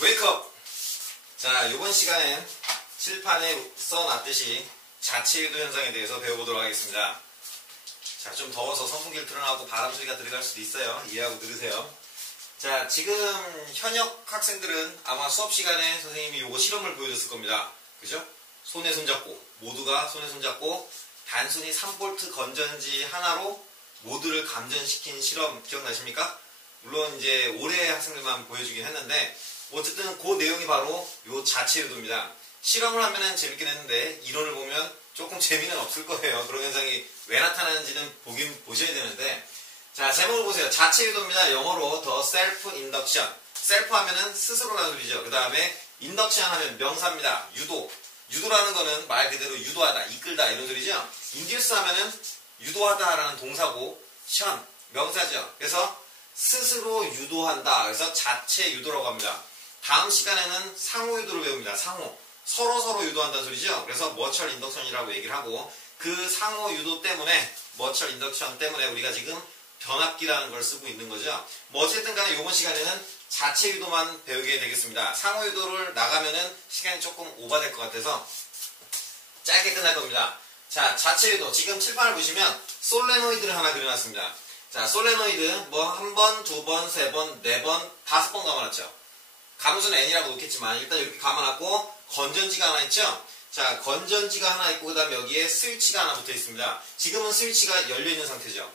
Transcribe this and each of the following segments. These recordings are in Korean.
웨이크업! 자, 이번 시간엔 칠판에 써놨듯이 자체유도 현상에 대해서 배워보도록 하겠습니다. 자, 좀 더워서 선풍기를 틀어놔고 바람 소리가 들어갈 수도 있어요. 이해하고 들으세요. 자, 지금 현역 학생들은 아마 수업 시간에 선생님이 이거 실험을 보여줬을 겁니다. 그죠? 손에 손잡고, 모두가 손에 손잡고 단순히 3V 건전지 하나로 모두를 감전시킨 실험 기억나십니까? 물론 이제 올해 학생들만 보여주긴 했는데 어쨌든 그 내용이 바로 요 자체유도입니다. 실험을 하면은 재밌긴 했는데 이론을 보면 조금 재미는 없을 거예요. 그런 현상이 왜 나타나는지는 보셔야 되는데, 자, 제목을 보세요. 자체유도입니다. 영어로 the self-induction. self 하면은 스스로라는 소리죠. 그 다음에 induction 하면 명사입니다. 유도. 유도라는 거는 말 그대로 유도하다, 이끌다 이런 소리죠. induce 하면은 유도하다라는 동사고, 션 명사죠. 그래서 스스로 유도한다. 그래서 자체 유도라고 합니다. 다음 시간에는 상호 유도를 배웁니다. 상호. 서로 유도한다는 소리죠. 그래서 머처럴 인덕션이라고 얘기를 하고, 그 상호 유도 때문에, 머처럴 인덕션 때문에 우리가 지금 변압기라는 걸 쓰고 있는 거죠. 뭐 어쨌든 간에 이번 시간에는 자체 유도만 배우게 되겠습니다. 상호 유도를 나가면은 시간이 조금 오버될 것 같아서 짧게 끝날 겁니다. 자, 자체 유도. 지금 칠판을 보시면 솔레노이드를 하나 그려놨습니다. 자, 솔레노이드 뭐 한 번, 두 번, 세 번, 네 번, 5번 감아놨죠. 가로수는 n이라고 놓겠지만 일단 이렇게 감아놨고 건전지가 하나 있죠. 자, 건전지가 하나 있고 그 다음에 여기에 스위치가 하나 붙어 있습니다. 지금은 스위치가 열려있는 상태죠.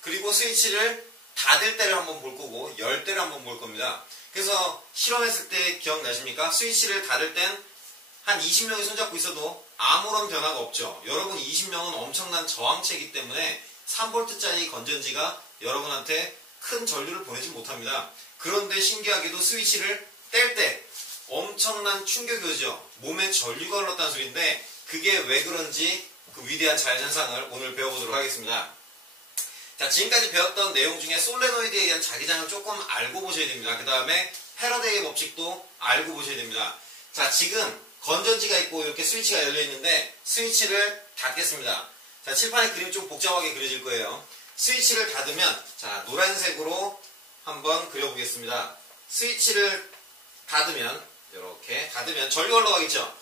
그리고 스위치를 닫을 때를 한번 볼 거고 열 때를 한번 볼 겁니다. 그래서 실험했을 때 기억나십니까? 스위치를 닫을 땐 한 20명이 손잡고 있어도 아무런 변화가 없죠. 여러분 20명은 엄청난 저항체이기 때문에 3V짜리 건전지가 여러분한테 큰 전류를 보내지 못합니다. 그런데 신기하게도 스위치를 뗄 때 엄청난 충격이 오죠. 몸에 전류가 흘렀다는 소리인데 그게 왜 그런지 그 위대한 자연현상을 오늘 배워보도록 하겠습니다. 자, 지금까지 배웠던 내용 중에 솔레노이드에 의한 자기장을 조금 알고 보셔야 됩니다. 그 다음에 패러데이의 법칙도 알고 보셔야 됩니다. 자, 지금 건전지가 있고 이렇게 스위치가 열려있는데 스위치를 닫겠습니다. 자, 칠판에 그림이 좀 복잡하게 그려질 거예요. 스위치를 닫으면, 자, 노란색으로 한번 그려보겠습니다. 스위치를 닫으면, 이렇게 닫으면 전류가 올라가겠죠.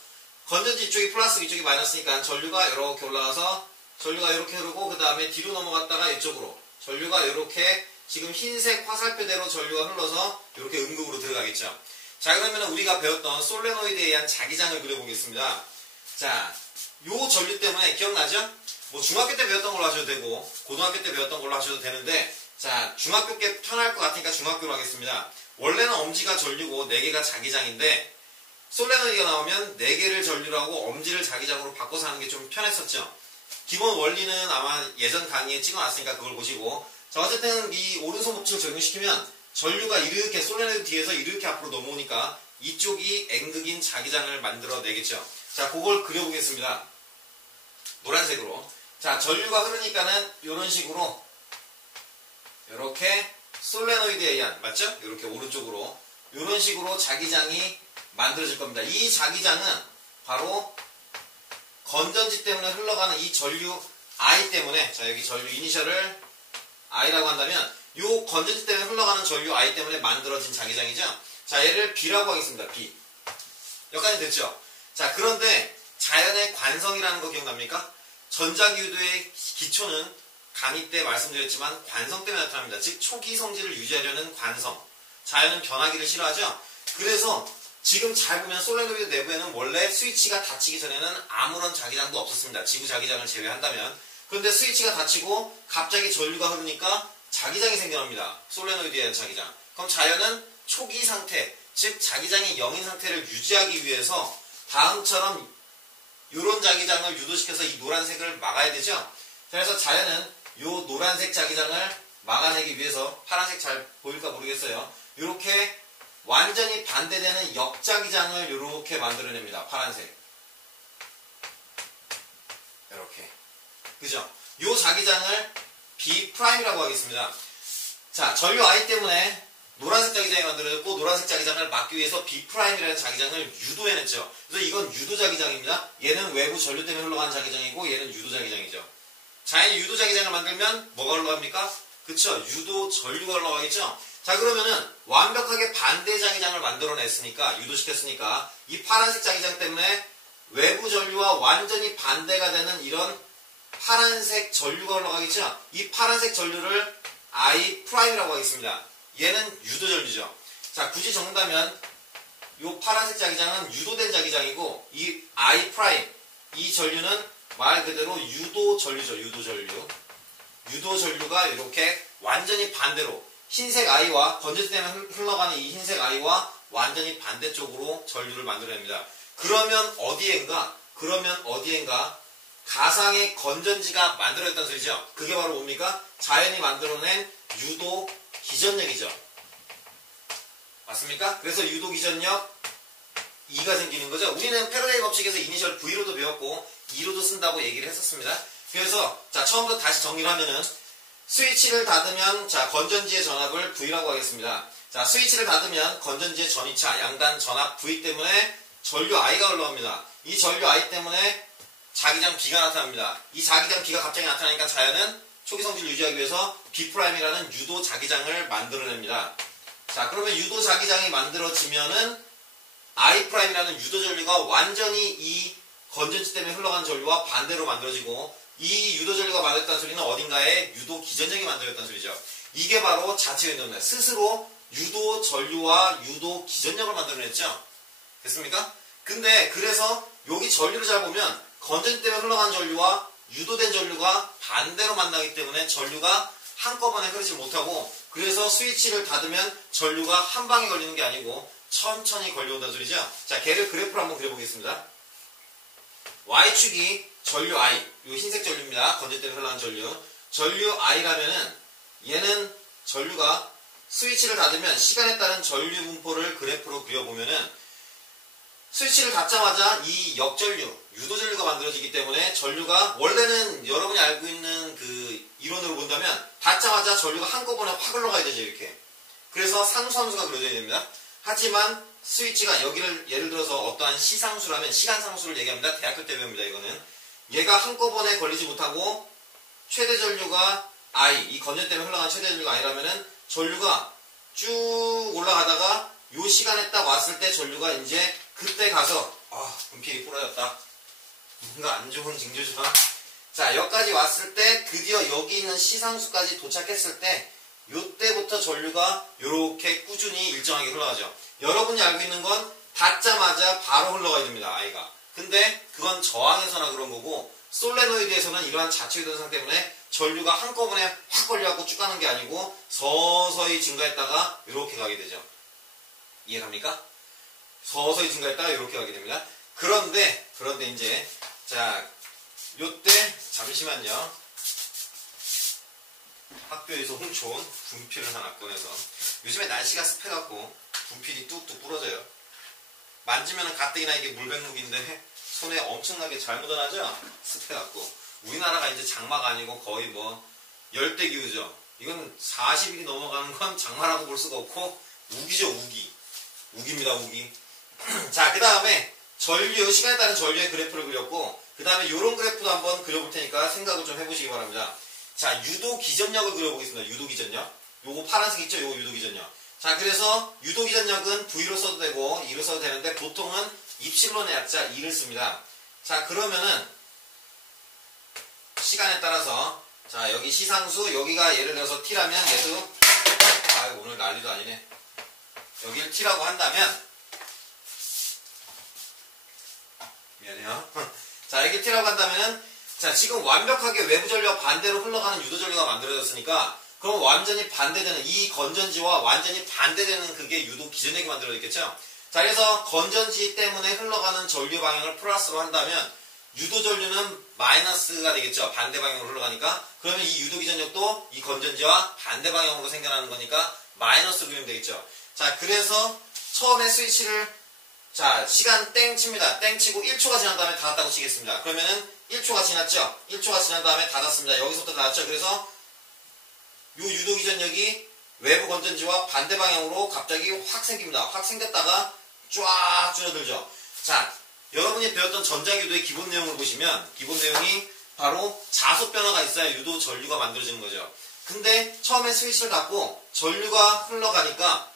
건전지 이쪽이 플러스, 이쪽이 마이너스니까 전류가 이렇게 올라가서 전류가 이렇게 흐르고 그 다음에 뒤로 넘어갔다가 이쪽으로 전류가 이렇게 지금 흰색 화살표대로 전류가 흘러서 이렇게 음극으로 들어가겠죠. 자, 그러면 우리가 배웠던 솔레노이드에 의한 자기장을 그려보겠습니다. 자, 요 전류 때문에 기억나죠? 뭐 중학교 때 배웠던 걸로 하셔도 되고 고등학교 때 배웠던 걸로 하셔도 되는데, 자, 중학교 때 편할 것 같으니까 중학교로 하겠습니다. 원래는 엄지가 전류고 4개가 자기장인데 솔레노이드가 나오면 4개를 전류로 하고 엄지를 자기장으로 바꿔서 하는 게 좀 편했었죠. 기본 원리는 아마 예전 강의에 찍어놨으니까 그걸 보시고, 자, 어쨌든 이 오른손 법칙을 적용시키면 전류가 이렇게 솔레노이드 뒤에서 이렇게 앞으로 넘어오니까 이쪽이 N극인 자기장을 만들어 내겠죠. 자, 그걸 그려보겠습니다. 노란색으로. 자, 전류가 흐르니까는 이런 식으로 이렇게 솔레노이드에 의한, 맞죠? 이렇게 오른쪽으로 이런 식으로 자기장이 만들어질 겁니다. 이 자기장은 바로 건전지 때문에 흘러가는 이 전류 I 때문에, 자, 여기 전류 이니셜을 I라고 한다면 이 건전지 때문에 흘러가는 전류 I 때문에 만들어진 자기장이죠. 자, 얘를 B라고 하겠습니다. B. 여기까지 됐죠? 자, 그런데 자연의 관성이라는 거 기억납니까? 전자기유도의 기초는 강의 때 말씀드렸지만 관성 때문에 나타납니다. 즉 초기 성질을 유지하려는 관성. 자연은 변하기를 싫어하죠. 그래서 지금 잘 보면 솔레노이드 내부에는 원래 스위치가 닫히기 전에는 아무런 자기장도 없었습니다. 지구 자기장을 제외한다면. 그런데 스위치가 닫히고 갑자기 전류가 흐르니까 자기장이 생겨납니다. 솔레노이드에 대한 자기장. 그럼 자연은 초기 상태, 즉 자기장이 0인 상태를 유지하기 위해서 다음처럼 이런 자기장을 유도시켜서 이 노란색을 막아야 되죠. 그래서 자연은 이 노란색 자기장을 막아내기 위해서, 파란색 잘 보일까 모르겠어요. 이렇게 완전히 반대되는 역자기장을 이렇게 만들어냅니다. 파란색. 이렇게. 그죠? 이 자기장을 B'이라고 하겠습니다. 자, 전류 I 때문에 노란색 자기장이 만들어졌고 노란색 자기장을 막기 위해서 B'이라는 자기장을 유도해냈죠. 그래서 이건 유도 자기장입니다. 얘는 외부 전류 때문에 흘러가는 자기장이고 얘는 유도 자기장이죠. 자연이 유도 자기장을 만들면 뭐가 흘러갑니까? 그쵸? 유도 전류가 흘러가겠죠? 자, 그러면은 완벽하게 반대 자기장을 만들어냈으니까, 유도시켰으니까, 이 파란색 자기장 때문에 외부 전류와 완전히 반대가 되는 이런 파란색 전류가 흘러가겠죠? 이 파란색 전류를 I'이라고 하겠습니다. 얘는 유도 전류죠. 자, 굳이 적는다면 이 파란색 자기장은 유도된 자기장이고 이 I', 이 전류는 말 그대로 유도 전류죠. 유도 전류. 유도 전류가 이렇게 완전히 반대로 흰색 I와 건전지 때문에 흘러가는 이 흰색 I와 완전히 반대쪽으로 전류를 만들어냅니다. 그러면 어디엔가 가상의 건전지가 만들어졌다는 소리죠. 그게 바로 뭡니까? 자연이 만들어낸 유도 기전력이죠. 맞습니까? 그래서 유도 기전력 E가 생기는 거죠. 우리는 패러데이 법칙에서 이니셜 V로도 배웠고 E로도 쓴다고 얘기를 했었습니다. 그래서 자, 처음부터 다시 정리를 하면은 스위치를 닫으면 자, 건전지의 전압을 V라고 하겠습니다. 자, 스위치를 닫으면 건전지의 전이차 양단 전압 V 때문에 전류 I가 흘러갑니다. 이 전류 I 때문에 자기장 B가 나타납니다. 이 자기장 B가 갑자기 나타나니까 자연은 초기 성질을 유지하기 위해서 B'이라는 유도 자기장을 만들어냅니다. 자, 그러면 유도 자기장이 만들어지면은 I'이라는 유도 전류가 완전히 이 건전지 때문에 흘러간 전류와 반대로 만들어지고 이 유도 전류가 만들었다는 소리는 어딘가에 유도 기전력이 만들어졌다는 소리죠. 이게 바로 자체 운동입니다. 스스로 유도 전류와 유도 기전력을 만들어냈죠. 됐습니까? 근데 그래서 여기 전류를 잘 보면 건전지 때문에 흘러간 전류와 유도된 전류가 반대로 만나기 때문에 전류가 한꺼번에 흐르지 못하고 그래서 스위치를 닫으면 전류가 한 방에 걸리는 게 아니고 천천히 걸려온다는 소리죠. 자, 걔를 그래프로 한번 그려보겠습니다. Y축이 전류 I, 이 흰색 전류입니다. 건전지 때문에 흘러간 전류. 전류 I라면은 얘는 전류가 스위치를 닫으면 시간에 따른 전류 분포를 그래프로 그려보면은 스위치를 닫자마자 이 역전류, 유도전류가 만들어지기 때문에 전류가 원래는 여러분이 알고 있는 그 이론으로 본다면 닫자마자 전류가 한꺼번에 확 흘러가야 되죠. 이렇게. 그래서 상수함수가 그려져야 됩니다. 하지만 스위치가 여기를 예를 들어서 어떠한 시상수라면 시간상수를 얘기합니다. 대학교 때 배웁니다. 이거는. 얘가 한꺼번에 걸리지 못하고 최대 전류가 I, 이 건전 때문에 흘러간 최대 전류가 I라면은 전류가 쭉 올라가다가 요 시간에 딱 왔을 때 전류가 이제 그때 가서 분필이 부러졌다. 뭔가 안 좋은 징조죠. 자, 여기까지 왔을 때 드디어 여기 있는 시상수까지 도착했을 때 요때부터 전류가 이렇게 꾸준히 일정하게 흘러가죠. 여러분이 알고 있는 건 닫자마자 바로 흘러가야 됩니다. I가. 근데 그건 저항에서나 그런 거고 솔레노이드에서는 이러한 자체 유도상 때문에 전류가 한꺼번에 확 걸려갖고 쭉 가는 게 아니고 서서히 증가했다가 이렇게 가게 되죠. 이해갑니까? 서서히 증가했다가 이렇게 가게 됩니다. 그런데 이제 자, 요때 잠시만요. 학교에서 훔쳐온 분필을 하나 꺼내서 요즘에 날씨가 습해갖고 분필이 뚝뚝 부러져요. 만지면 가뜩이나 이게 물백묵인데 손에 엄청나게 잘 묻어나죠? 습해갖고 우리나라가 이제 장마가 아니고 거의 뭐 열대기후죠. 이건 40일이 넘어가는 건 장마라고 볼 수가 없고 우기죠. 우기입니다. 우기. 자, 그 다음에 전류, 시간에 따른 전류의 그래프를 그렸고 그 다음에 요런 그래프도 한번 그려볼 테니까 생각을 좀 해보시기 바랍니다. 자, 유도 기전력을 그려보겠습니다. 유도 기전력. 요거 파란색 있죠? 요거 유도 기전력. 자, 그래서 유도 기전력은 V로 써도 되고 E로 써도 되는데 보통은 입실론의 약자 E를 씁니다. 자, 그러면은 시간에 따라서 자, 여기 시상수, 여기가 예를 들어서 T라면 얘도 오늘 난리도 아니네. 여기를 T라고 한다면 미안해요. 자, 여기 T라고 한다면은 자, 지금 완벽하게 외부 전류와 반대로 흘러가는 유도 전류가 만들어졌으니까 그럼 완전히 반대되는 이 건전지와 완전히 반대되는 그게 유도 기전력이 만들어졌겠죠. 자, 그래서 건전지 때문에 흘러가는 전류 방향을 플러스로 한다면 유도 전류는 마이너스가 되겠죠. 반대 방향으로 흘러가니까. 그러면 이 유도 기전력도 이 건전지와 반대 방향으로 생겨나는 거니까 마이너스로 그리면 되겠죠. 자, 그래서 처음에 스위치를 자, 시간 땡 칩니다. 땡 치고 1초가 지난 다음에 닫았다고 치겠습니다. 그러면은 1초가 지났죠? 1초가 지난 다음에 닫았습니다. 여기서부터 닫았죠? 그래서 요 유도 기전력이 외부 건전지와 반대 방향으로 갑자기 확 생깁니다. 확 생겼다가 쫙 줄어들죠. 자, 여러분이 배웠던 전자유도의 기본 내용을 보시면 기본 내용이 바로 자속 변화가 있어야 유도 전류가 만들어지는 거죠. 근데 처음에 스위치를 닫고 전류가 흘러가니까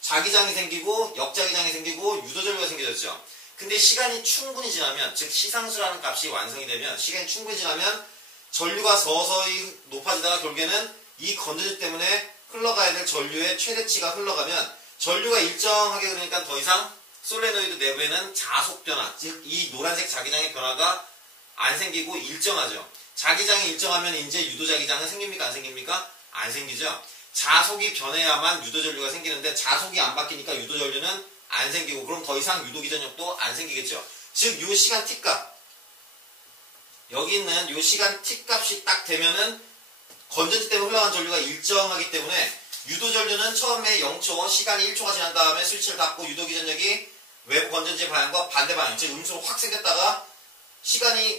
자기장이 생기고 역자기장이 생기고 유도전류가 생겨졌죠. 근데 시간이 충분히 지나면, 즉 시상수라는 값이 완성이 되면, 시간이 충분히 지나면 전류가 서서히 높아지다가 결국에는 이 건전지 때문에 흘러가야 될 전류의 최대치가 흘러가면 전류가 일정하게 흐르니까 더 이상 솔레노이드 내부에는 자속 변화, 즉 이 노란색 자기장의 변화가 안 생기고 일정하죠. 자기장이 일정하면 이제 유도자기장은 생깁니까? 안 생깁니까? 안 생기죠. 자속이 변해야만 유도전류가 생기는데 자속이 안 바뀌니까 유도전류는 안 생기고, 그럼 더 이상 유도기전력도 안 생기겠죠. 즉 요 시간 t값, 여기 있는 요 시간 t값이 딱 되면은 건전지 때문에 흘러간 전류가 일정하기 때문에 유도전류는 처음에 0초, 시간이 1초가 지난 다음에 스위치를 닫고 유도기전력이 외부 건전지의 방향과 반대 방향, 즉 음수로 확 생겼다가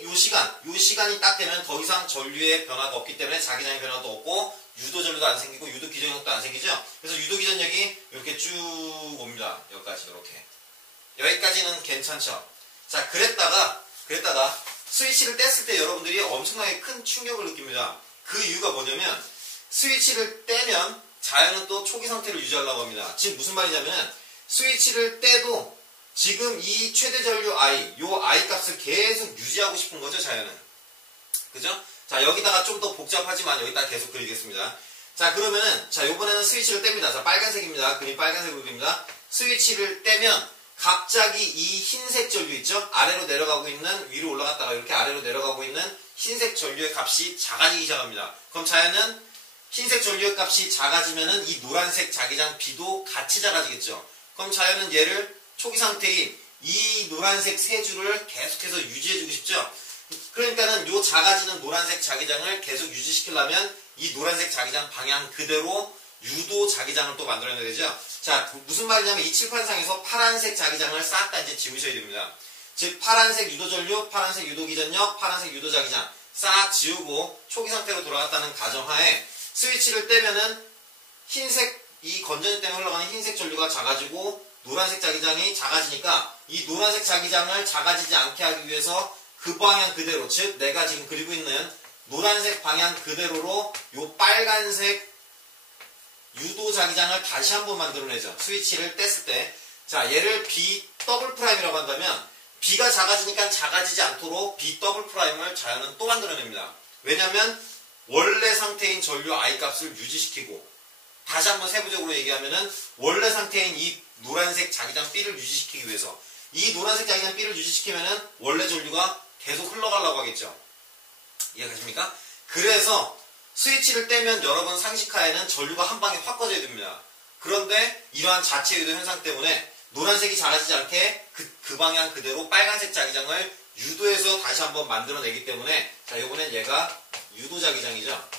요 시간이 딱 되면 더 이상 전류의 변화가 없기 때문에 자기장의 변화도 없고 유도전류도 안 생기고 유도기전력도 안 생기죠. 그래서 유도기전력이 이렇게 쭉 옵니다. 여기까지는 괜찮죠. 자, 그랬다가 스위치를 뗐을 때 여러분들이 엄청나게 큰 충격을 느낍니다. 그 이유가 뭐냐면 스위치를 떼면 자연은 또 초기 상태를 유지하려고 합니다. 지금 무슨 말이냐면 스위치를 떼도 지금 이 최대 전류 I, 요 I 값을 계속 유지하고 싶은 거죠, 자연은. 그죠? 자, 여기다가 좀 더 복잡하지만 여기다가 계속 그리겠습니다. 자, 그러면은, 자, 요번에는 스위치를 뗍니다. 자, 빨간색입니다. 그림 빨간색으로 그립니다. 스위치를 떼면 갑자기 이 흰색 전류 있죠? 아래로 내려가고 있는, 위로 올라갔다가 이렇게 아래로 내려가고 있는 흰색 전류의 값이 작아지기 시작합니다. 그럼 자연은 흰색 전류의 값이 작아지면은 이 노란색 자기장 B도 같이 작아지겠죠? 그럼 자연은 얘를 초기 상태인 이 노란색 세 줄을 계속해서 유지해주고 싶죠? 그러니까는 요 작아지는 노란색 자기장을 계속 유지시키려면 이 노란색 자기장 방향 그대로 유도 자기장을 또 만들어내야 되죠? 자, 무슨 말이냐면 이 칠판상에서 파란색 자기장을 싹 다 이제 지우셔야 됩니다. 즉, 파란색 유도전류, 파란색 유도기전력, 파란색 유도자기장 싹 지우고 초기 상태로 돌아갔다는 가정하에 스위치를 떼면은 흰색, 이 건전지 때문에 흘러가는 흰색 전류가 작아지고 노란색 자기장이 작아지니까 이 노란색 자기장을 작아지지 않게 하기 위해서 그 방향 그대로, 즉 내가 지금 그리고 있는 노란색 방향 그대로로 요 빨간색 유도 자기장을 다시 한번 만들어내죠. 스위치를 뗐을 때. 자, 얘를 B 더블 프라임이라고 한다면 B가 작아지니까 작아지지 않도록 B 더블 프라임을 자연은 또 만들어냅니다. 왜냐면 원래 상태인 전류 I 값을 유지시키고, 다시 한번 세부적으로 얘기하면은 원래 상태인 이 노란색 자기장 B를 유지시키기 위해서, 이 노란색 자기장 B를 유지시키면은 원래 전류가 계속 흘러가려고 하겠죠. 이해가십니까? 그래서 스위치를 떼면 여러분 상식하에는 전류가 한 방에 확 꺼져야 됩니다. 그런데 이러한 자체 유도 현상 때문에 노란색이 작아지지 않게 그 방향 그대로 빨간색 자기장을 유도해서 다시 한번 만들어내기 때문에, 자, 이번엔 얘가 유도 자기장이죠.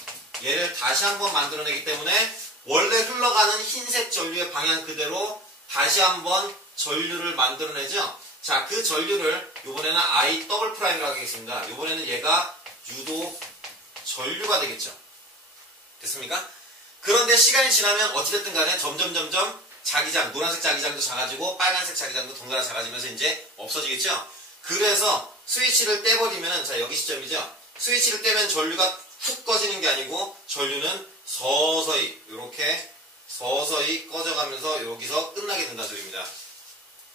얘를 다시 한번 만들어내기 때문에 원래 흘러가는 흰색 전류의 방향 그대로 다시 한번 전류를 만들어내죠. 자, 그 전류를 요번에는 I 더블 프라임이라고 하겠습니다. 요번에는 얘가 유도 전류가 되겠죠. 됐습니까? 그런데 시간이 지나면 어찌됐든 간에 점점 자기장, 노란색 자기장도 작아지고 빨간색 자기장도 덩달아 작아지면서 이제 없어지겠죠? 그래서 스위치를 떼버리면은, 자, 여기 시점이죠? 스위치를 떼면 전류가 훅 꺼지는 게 아니고 전류는 서서히, 이렇게 서서히 꺼져가면서 여기서 끝나게 된다는 소리입니다.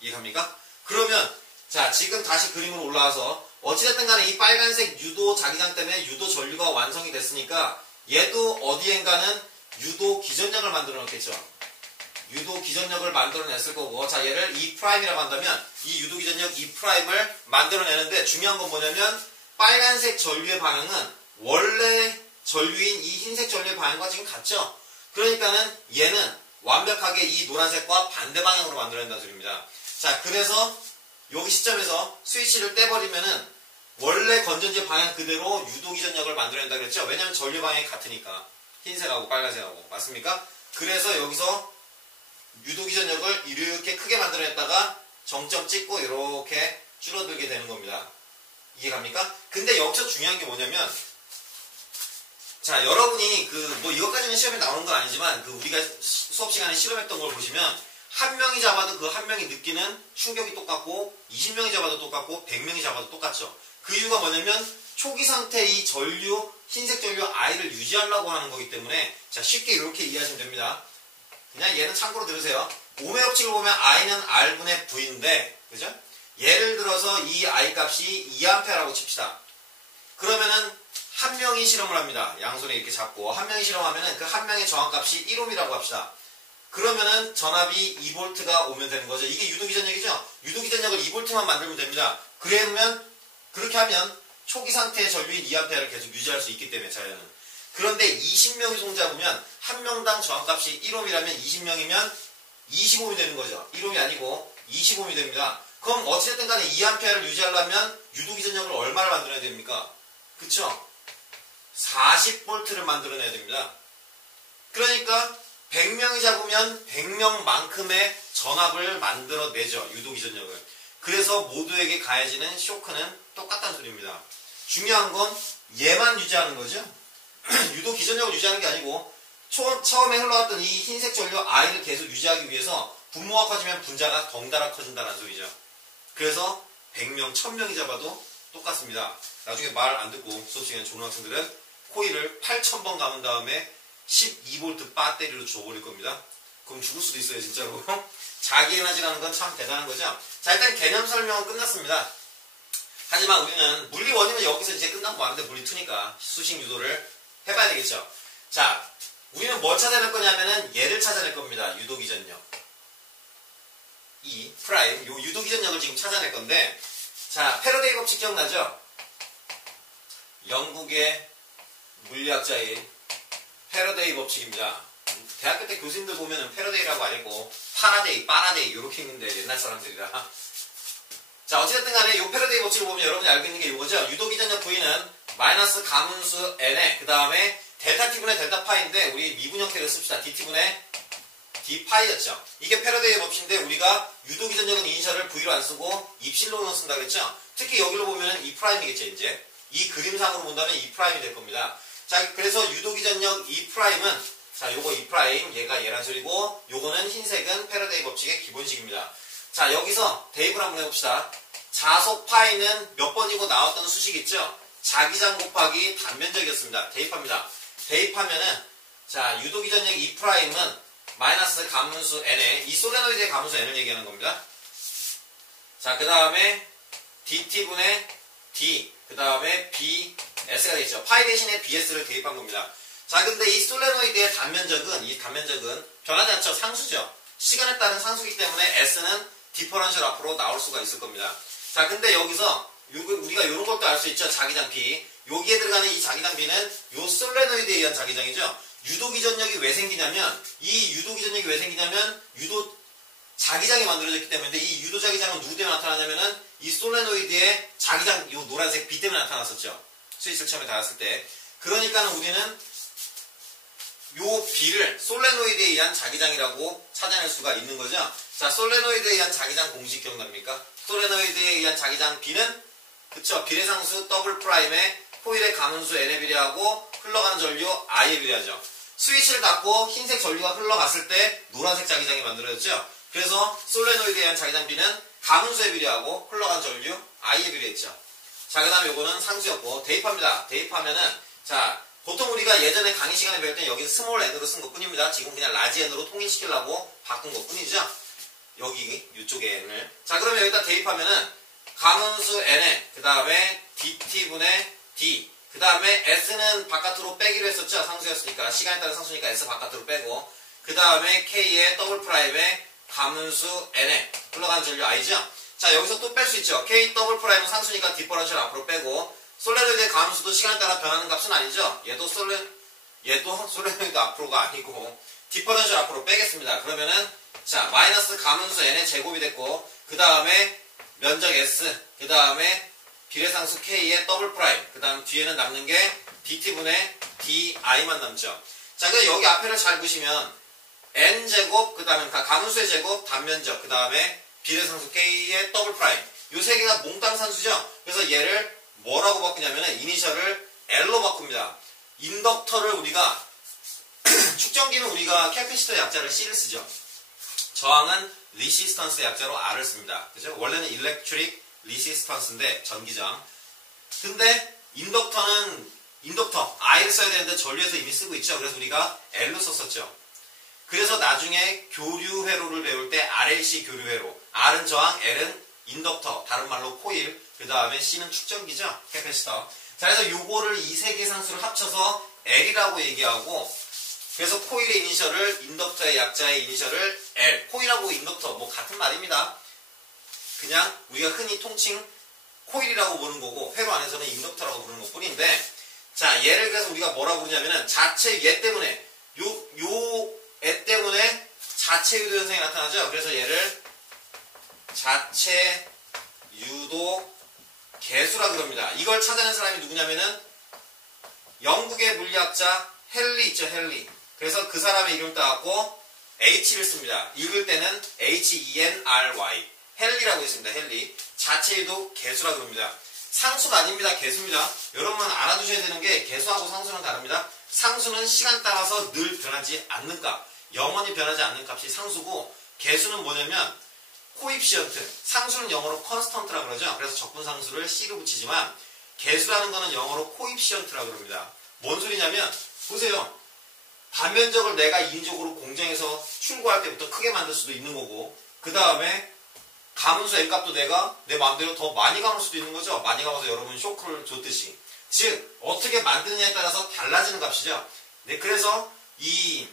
이해갑니까? 그러면, 자, 지금 다시 그림으로 올라와서 어찌됐든 간에 이 빨간색 유도 자기장 때문에 유도 전류가 완성이 됐으니까 얘도 어디엔가는 유도 기전력을 만들어 놓겠죠. 유도 기전력을 만들어냈을 거고, 자, 얘를 E'이라고 한다면 이 유도 기전력 E'을 만들어내는데 중요한 건 뭐냐면 빨간색 전류의 방향은 원래 전류인 이 흰색 전류의 방향과 지금 같죠. 그러니까는 얘는 완벽하게 이 노란색과 반대 방향으로 만들어낸다는 소리입니다. 자, 그래서 여기 시점에서 스위치를 떼버리면은 원래 건전지의 방향 그대로 유도 기전력을 만들어낸다 그랬죠. 왜냐면 전류 방향이 같으니까. 흰색하고 빨간색하고. 맞습니까? 그래서 여기서 유도 기전력을 이렇게 크게 만들어냈다가 정점 찍고 이렇게 줄어들게 되는 겁니다. 이해갑니까? 근데 여기서 중요한 게 뭐냐면, 자, 여러분이 뭐 이것까지는 시험에 나오는 건 아니지만 우리가 수업 시간에 실험했던 걸 보시면 한 명이 잡아도 그 한 명이 느끼는 충격이 똑같고 20명이 잡아도 똑같고 100명이 잡아도 똑같죠. 그 이유가 뭐냐면 초기 상태 이 전류, 흰색 전류 I를 유지하려고 하는 거기 때문에 자, 쉽게 이렇게 이해하시면 됩니다. 그냥 얘는 참고로 들으세요. 오음의 법칙을 보면 I는 R분의 V인데, 그죠? 예를 들어서 이 I 값이 2A라고 칩시다. 그러면은 한 명이 실험을 합니다. 양손에 이렇게 잡고 한 명이 실험하면은 그 한 명의 저항값이 1옴이라고 합시다. 그러면은 전압이 2V가 오면 되는 거죠. 이게 유도기전력이죠. 유도기전력을 2V만 만들면 됩니다. 그렇게 하면 초기 상태의 전류인 2A를 계속 유지할 수 있기 때문에 자연은. 그런데 20명이 손잡으면 한 명당 저항값이 1옴이라면 20명이면 20옴이 되는 거죠. 1옴이 아니고 20옴이 됩니다. 그럼 어찌됐든 간에 2A를 유지하려면 유도기전력을 얼마를 만들어야 됩니까? 그쵸? 40V를 만들어내야 됩니다. 그러니까 100명이 잡으면 100명만큼의 전압을 만들어내죠. 유도기전력을. 그래서 모두에게 가해지는 쇼크는 똑같다는 소리입니다. 중요한 건 얘만 유지하는 거죠. 유도기전력을 유지하는 게 아니고 처음에 흘러왔던 이 흰색 전류 I를 계속 유지하기 위해서 분모가 커지면 분자가 덩달아 커진다는 소리죠. 그래서 100명, 1000명이 잡아도 똑같습니다. 나중에 말 안 듣고 수업 시간에 좋은 학생들은 코일을 8000번 감은 다음에 12V 배터리로 줘버릴 겁니다. 그럼 죽을 수도 있어요, 진짜로. 자기 에너지라는 건 참 대단한 거죠. 자, 일단 개념 설명은 끝났습니다. 하지만 우리는 물리 원이면 여기서 이제 끝나고 마는데 물리 2니까 수식 유도를 해봐야 되겠죠. 자, 우리는 뭘 찾아낼 거냐면은 얘를 찾아낼 겁니다. 유도기전력. 이 프라임, 요 유도기전력을 지금 찾아낼 건데, 자, 패러데이 법칙 기억나죠? 영국의 물리학자인 패러데이 법칙입니다. 대학교 때 교수님들 보면은 패러데이라고 아니고 파라데이 이렇게 있는데 옛날 사람들이라. 자, 어찌됐든 간에 이 패러데이 법칙을 보면 여러분이 알고 있는 게 이거죠. 유도기전력 V는 마이너스 가문수 N에 그 다음에 델타 T분의 델타 파이인데 우리 미분 형태를 씁시다. DT분의 D 파이였죠. 이게 패러데이 법칙인데 우리가 유도기전력은 이니셜을 V로 안 쓰고 입실로만 쓴다 그랬죠. 특히 여기로 보면은 E 프라임이겠죠. 이제 이 그림상으로 본다면 E 프라임이 될 겁니다. 자, 그래서 유도기전력 E 프라임은 자, 요거 E 프라임 얘가 얘란 소리고 요거는 흰색은 패러데이 법칙의 기본식입니다. 자, 여기서 대입을 한번 해봅시다. 자속 파이는 몇 번이고 나왔던 수식 있죠? 자기장 곱하기 단면적이었습니다. 대입합니다. 대입하면은 자, 유도기전력 E 프라임은 마이너스 가문수 N에 이 솔레노이드의 가문수 N을 얘기하는 겁니다. 자, 그 다음에 DT분의 D 그 다음에 BS가 되겠죠. 파이 대신에 BS를 대입한 겁니다. 자, 근데 이 솔레노이드의 단면적은 변하지 않죠. 상수죠. 시간에 따른 상수이기 때문에 S는 디퍼런셜 앞으로 나올 수가 있을 겁니다. 자, 근데 여기서 우리가 이런 것도 알 수 있죠. 자기장 B. 여기에 들어가는 이 자기장 B는 요 솔레노이드에 의한 자기장이죠. 유도기전력이 왜 생기냐면 유도 자기장이 만들어졌기 때문에 이 유도 자기장은 누구 때문에 나타나냐면은 이 솔레노이드의 자기장 요 노란색 B 때문에 나타났었죠. 스위치를 처음에 닫았을 때. 그러니까는 우리는 요 B를 솔레노이드에 의한 자기장이라고 찾아낼 수가 있는 거죠. 자, 솔레노이드에 의한 자기장 공식 기억납니까? 솔레노이드에 의한 자기장 B는 그쵸? 비례상수 더블 프라임에 코일의 가문수 N에 비례하고 흘러가는 전류 I에 비례하죠. 스위치를 닫고 흰색 전류가 흘러갔을 때 노란색 자기장이 만들어졌죠. 그래서 솔레노이드에 의한 자기장 B는 가문수에 비례하고 흘러간 전류 I에 비례했죠. 자, 그 다음에 요거는 상수였고 대입합니다. 대입하면은 자, 보통 우리가 예전에 강의 시간에 배울 때 여기는 스몰 n으로 쓴 것 뿐입니다. 지금 그냥 라지 n으로 통일시키려고 바꾼 것 뿐이죠. 여기 이쪽에 n을. 자, 그러면 여기다 대입하면은 가문수 n에 그 다음에 dt분의 d 그 다음에 s는 바깥으로 빼기로 했었죠. 상수였으니까 시간에 따른 상수니까 s 바깥으로 빼고 그 다음에 k의 더블 프라임에 가문수 n에 흘러가는 전류 i죠. 자, 여기서 또 뺄 수 있죠. k 더블 프라임은 상수니까 디퍼런셜 앞으로 빼고 솔레노이드의 가문수도 시간에 따라 변하는 값은 아니죠. 얘도 솔레노이드 앞으로가 아니고 디퍼런셜 앞으로 빼겠습니다. 그러면은 자, 마이너스 가문수 n의 제곱이 됐고 그 다음에 면적 s 그 다음에 비례상수 k의 더블 프라임 그 다음 뒤에는 남는 게 dt분의 di만 남죠. 자, 그래서 여기 앞에를 잘 보시면 n제곱 그 다음에 가문수의 제곱 단면적 그 다음에 비례상수 k의 더블 프라임 요 세 개가 몽땅 산수죠. 그래서 얘를 뭐라고 바꾸냐면은 이니셜을 L로 바꿉니다. 인덕터를 우리가 축전기는 우리가 캐피시터 약자를 C를 쓰죠. 저항은 리시스턴스 약자로 R을 씁니다. 그죠? 원래는 일렉트릭 리시스턴스인데 전기저항. 근데 인덕터 I를 써야 되는데 전류에서 이미 쓰고 있죠. 그래서 우리가 L로 썼었죠. 그래서 나중에 교류 회로를 배울 때 RLC 교류 회로, R은 저항, L은 인덕터, 다른 말로 코일, 그 다음에 C는 축전기죠. 캐패시터. 자, 그래서 요거를 이 세 개 상수를 합쳐서 L이라고 얘기하고, 그래서 코일의 이니셜을, 인덕터의 약자의 이니셜을 L, 코일하고 인덕터 뭐 같은 말입니다. 그냥 우리가 흔히 통칭 코일이라고 부르는 거고, 회로 안에서는 인덕터라고 부르는 것 뿐인데, 자, 얘를 그래서 우리가 뭐라고 부르냐면은 자체 얘 때문에 애 때문에 자체 유도 현상이 나타나죠. 그래서 얘를 자체 유도 개수라 그럽니다. 이걸 찾아낸 사람이 누구냐면은 영국의 물리학자 헨리 있죠, 헨리. 그래서 그 사람의 이름을 따갖고 H를 씁니다. 읽을 때는 Henry. 헨리라고 있습니다. 헨리. 자체 유도 개수라 그럽니다. 상수가 아닙니다. 개수입니다. 여러분 알아두셔야 되는 게 개수하고 상수는 다릅니다. 상수는 시간 따라서 늘 변하지 않는 값, 영원히 변하지 않는 값이 상수고, 개수는 뭐냐면 코입시언트, 상수는 영어로 컨스턴트라고 그러죠. 그래서 적분상수를 C로 붙이지만 개수라는 거는 영어로 코입시언트라고 그럽니다. 뭔 소리냐면 보세요. 반면적을 내가 인위적으로 공정에서 출고할 때부터 크게 만들 수도 있는 거고, 그 다음에 가문수 n값도 내가 내 마음대로 더 많이 감을 수도 있는 거죠. 많이 감아서 여러분 쇼크를 줬듯이. 즉 어떻게 만드느냐에 따라서 달라지는 값이죠. 네, 그래서 이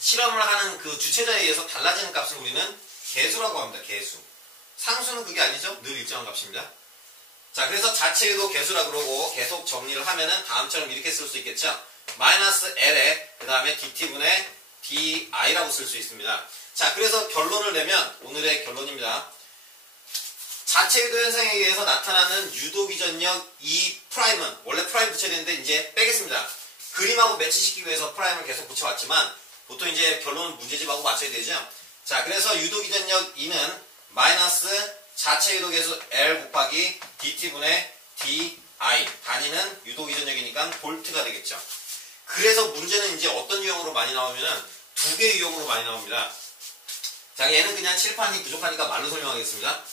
실험을 하는 그 주체자에 의해서 달라지는 값을 우리는 개수라고 합니다. 개수. 상수는 그게 아니죠. 늘 일정한 값입니다. 자, 그래서 자체 유도 개수라 그러고 계속 정리를 하면은 다음처럼 이렇게 쓸 수 있겠죠. 마이너스 L에 그 다음에 DT분의 DI라고 쓸 수 있습니다. 자, 그래서 결론을 내면 오늘의 결론입니다. 자체 유도 현상에 의해서 나타나는 유도기전력 E'은 원래 프라임 붙여야 되는데 이제 빼겠습니다. 그림하고 매치시키기 위해서 프라임을 계속 붙여왔지만 보통 이제 결론은 문제집하고 맞춰야 되죠. 자, 그래서 유도기전력 E는 마이너스 자체 유도계수 L 곱하기 DT분의 DI, 단위는 유도기전력이니까 볼트가 되겠죠. 그래서 문제는 이제 어떤 유형으로 많이 나오면은 두 개의 유형으로 많이 나옵니다. 자, 얘는 그냥 칠판이 부족하니까 말로 설명하겠습니다.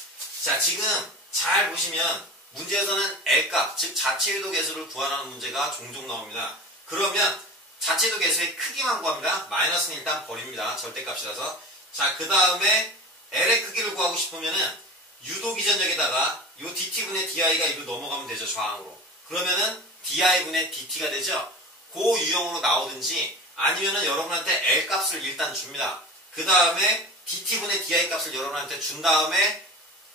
자, 지금 잘 보시면 문제에서는 L값, 즉 자체 유도 계수를 구하라는 문제가 종종 나옵니다. 그러면 자체 유도 계수의 크기만 구합니다. 마이너스는 일단 버립니다. 절대값이라서. 자, 그 다음에 L의 크기를 구하고 싶으면은 유도기전력에다가 요 DT분의 DI가 이로 넘어가면 되죠. 저항으로. 그러면은 DI분의 DT가 되죠. 그 유형으로 나오든지 아니면은 여러분한테 L값을 일단 줍니다. 그 다음에 DT분의 DI 값을 여러분한테 준 다음에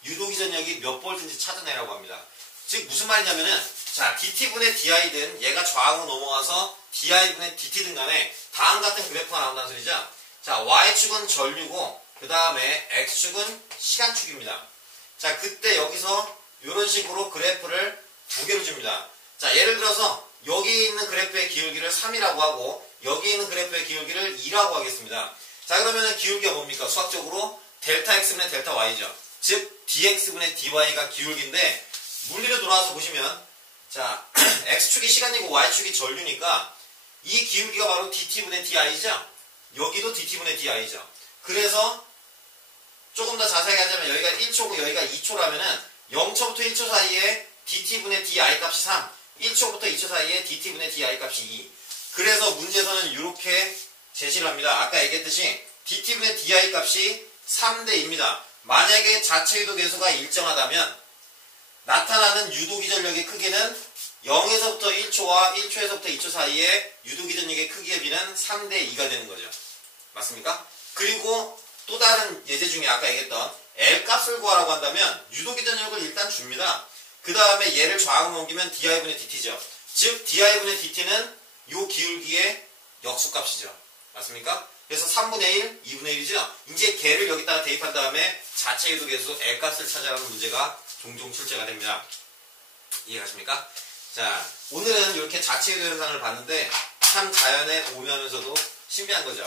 유도기전력이 몇 볼트인지 찾아내라고 합니다. 즉 무슨 말이냐면은 자, DT분의 DI든 얘가 저항으로 넘어가서 DI분의 DT든 간에 다음 같은 그래프가 나온다는 소리죠. 자, Y축은 전류고 그 다음에 X축은 시간축입니다. 자, 그때 여기서 이런 식으로 그래프를 두 개로 줍니다. 자, 예를 들어서 여기 있는 그래프의 기울기를 3이라고 하고 여기 있는 그래프의 기울기를 2라고 하겠습니다. 자, 그러면은 기울기가 뭡니까? 수학적으로 델타 X분의 델타 Y죠. 즉 dx분의 dy가 기울기인데 물리로 돌아와서 보시면 자, x축이 시간이고 y축이 전류니까 이 기울기가 바로 dt분의 di죠. 여기도 dt분의 di죠. 그래서 조금 더 자세하게 하자면 여기가 1초고 여기가 2초라면은 0초부터 1초 사이에 dt분의 di 값이 3, 1초부터 2초 사이에 dt분의 di 값이 2. 그래서 문제에서는 이렇게 제시를 합니다. 아까 얘기했듯이 dt분의 di 값이 3대2입니다. 만약에 자체 유도 계수가 일정하다면 나타나는 유도기전력의 크기는 0에서부터 1초와 1초에서부터 2초 사이에 유도기전력의 크기에 비는 3대2가 되는 거죠. 맞습니까? 그리고 또 다른 예제 중에 아까 얘기했던 L값을 구하라고 한다면 유도기전력을 일단 줍니다. 그 다음에 얘를 저항으로 옮기면 di분의 dt죠. 즉 di분의 dt는 요 기울기의 역수값이죠. 맞습니까? 그래서 3분의 1, 2분의 1이죠. 이제 걔를 여기다가 대입한 다음에 자체 유도계수 L값을 찾아라는 문제가 종종 출제가 됩니다. 이해가십니까? 자, 오늘은 이렇게 자체 유도 현상을 봤는데 참 자연에 오면서도 신비한 거죠.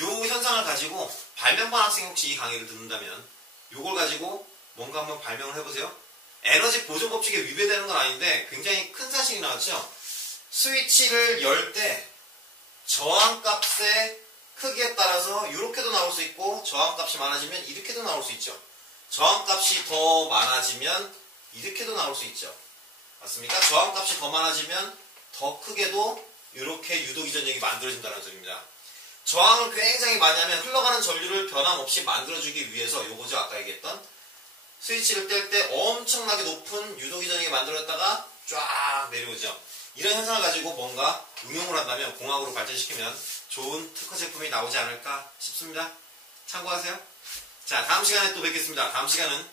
요 현상을 가지고 발명반 학생이 혹시 이 강의를 듣는다면 요걸 가지고 뭔가 한번 발명을 해보세요. 에너지 보존 법칙에 위배되는 건 아닌데 굉장히 큰 사실이 나왔죠. 스위치를 열 때 저항값의 크기에 따라서 이렇게도 나올 수 있고 저항값이 많아지면 이렇게도 나올 수 있죠. 저항값이 더 많아지면 이렇게도 나올 수 있죠. 맞습니까? 저항값이 더 많아지면 더 크게도 이렇게 유도기전력이 만들어진다는 소리입니다. 저항을 굉장히 많이 하면 흘러가는 전류를 변함없이 만들어주기 위해서 요거죠. 아까 얘기했던 스위치를 뗄 때 엄청나게 높은 유도기전력이 만들어졌다가 쫙 내려오죠. 이런 현상을 가지고 뭔가 응용을 한다면 공학으로 발전시키면 좋은 특허 제품이 나오지 않을까 싶습니다. 참고하세요. 자, 다음 시간에 또 뵙겠습니다. 다음 시간은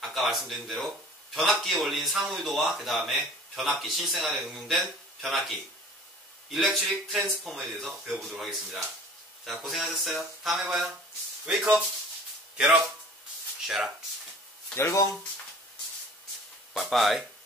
아까 말씀드린 대로 변압기에 올린 상호유도와 그 다음에 변압기, 실생활에 응용된 변압기 일렉트릭 트랜스포머에 대해서 배워보도록 하겠습니다. 자, 고생하셨어요. 다음에 봐요. Wake up, get up, shut up. 열공. Bye bye.